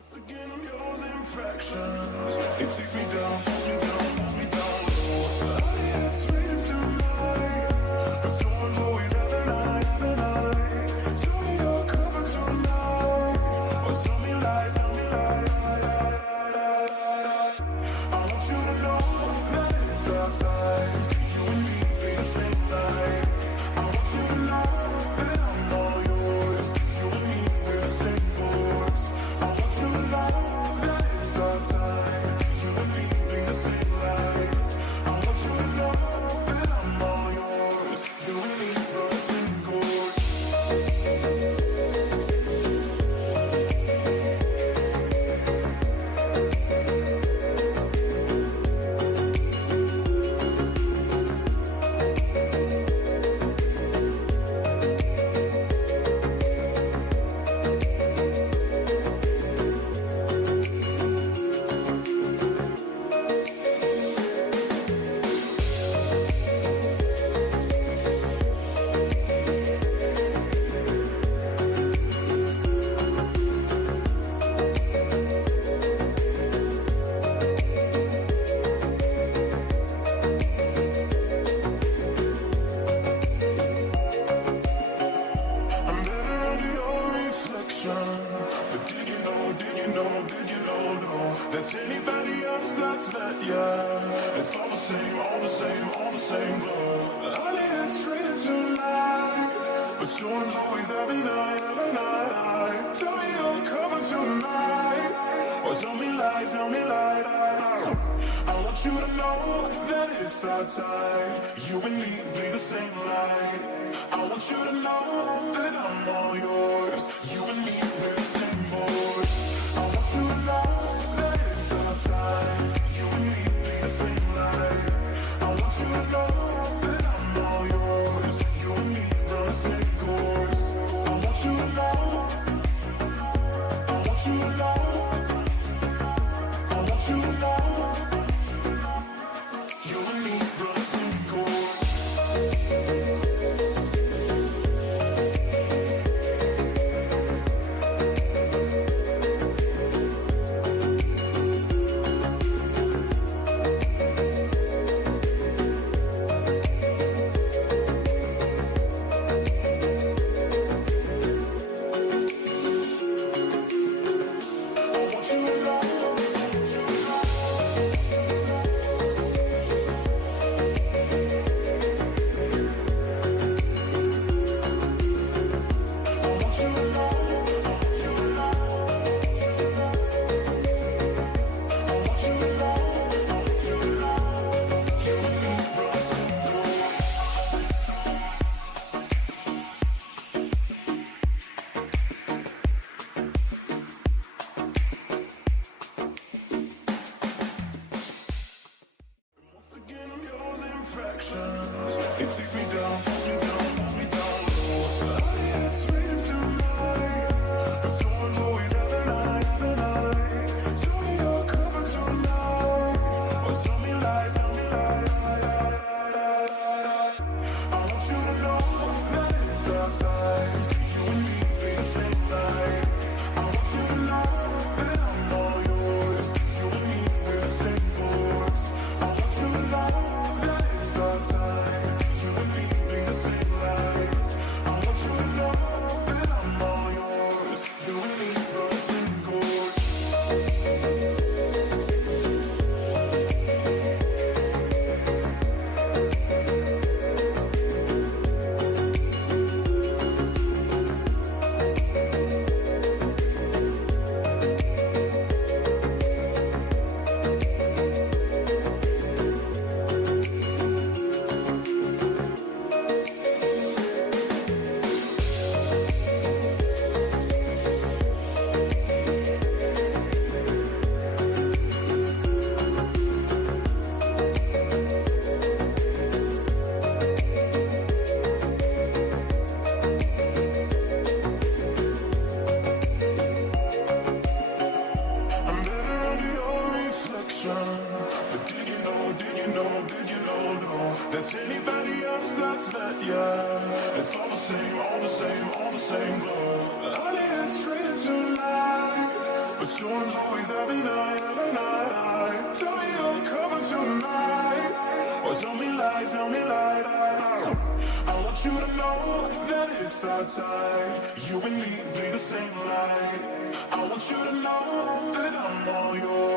Once again, I'm yours in fractions. It takes me down, pulls me down, pulls me down low. It's ready tonight, but someone's always having a night. Tell me you're covered tonight, or tell me lies, tell me lies. I want you to know that it's our time. You and me be the same night. I want you to know that I'm all yours. You and me we're the same force. I want you to know that it's our time. You and me be the same light. I want you to know that I'm all yours. You and me we're the same course. That's anybody else that's met ya. It's all the same, all the same, all the same glow. It's raining tonight, but storms always having night. Tell me you're coming tonight, or tell me lies, tell me lies. I want you to know that it's our time. You and me be the same light. I want you to know that I'm all yours. You and me we're the same voice. I want you to know that it's our time. You and me be the same light. I want you to know that I'm all yours. You and me run the same course. I want you to know. I want you to know. I want you to know. You and me run the same course. It takes me down, pulls me down, pulls me down low. It's raining tonight, but someone's always having a night. Tell me you're covered tonight, or tell me lies, tell me lies. I want you to know that it's our time. You and me be the same light. I want you to know that I'm all yours. You and me we're the same force. I want you to know that it's our time. You and me be the same light. I want you to know that I'm all yours. You and me we're the same course. That's anybody else that's met ya. It's all the same, all the same, all the same glow. It's raining tonight, but storms always every night, every night. Tell me you're coming tonight, or tell me lies, tell me lies. I want you to know that it's our time. You and me bleed the same light. I want you to know that I'm all yours.